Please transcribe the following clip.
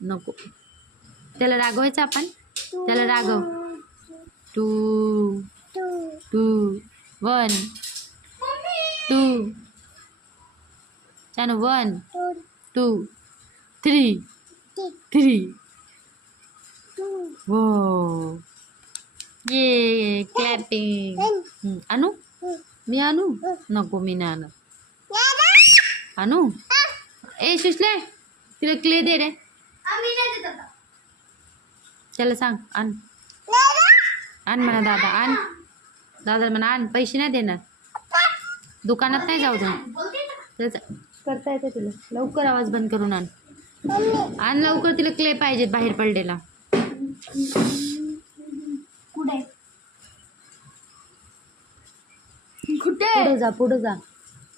नको, त्याला रागवायचं आपण. त्याला रागव. 2 2 1 2 चानू 1 2 3 3 वो ये क्लॅपिंग. आणू मी आणू नको, मी नाही आणू. आणू ए सुशले, तिला क्ले दे रे. त्याला सांग आण आण म्हणा. दादा आण, दादा म्हणा आण. पैसे नाही देणार, दुकानात नाही जाऊ दे. करता येते तुला. लवकर आवाज बंद करून आण. आण लवकर, तिला क्ले पाहिजेत बाहेर पडलेला. कुठे पुढे जा, पुढे जा.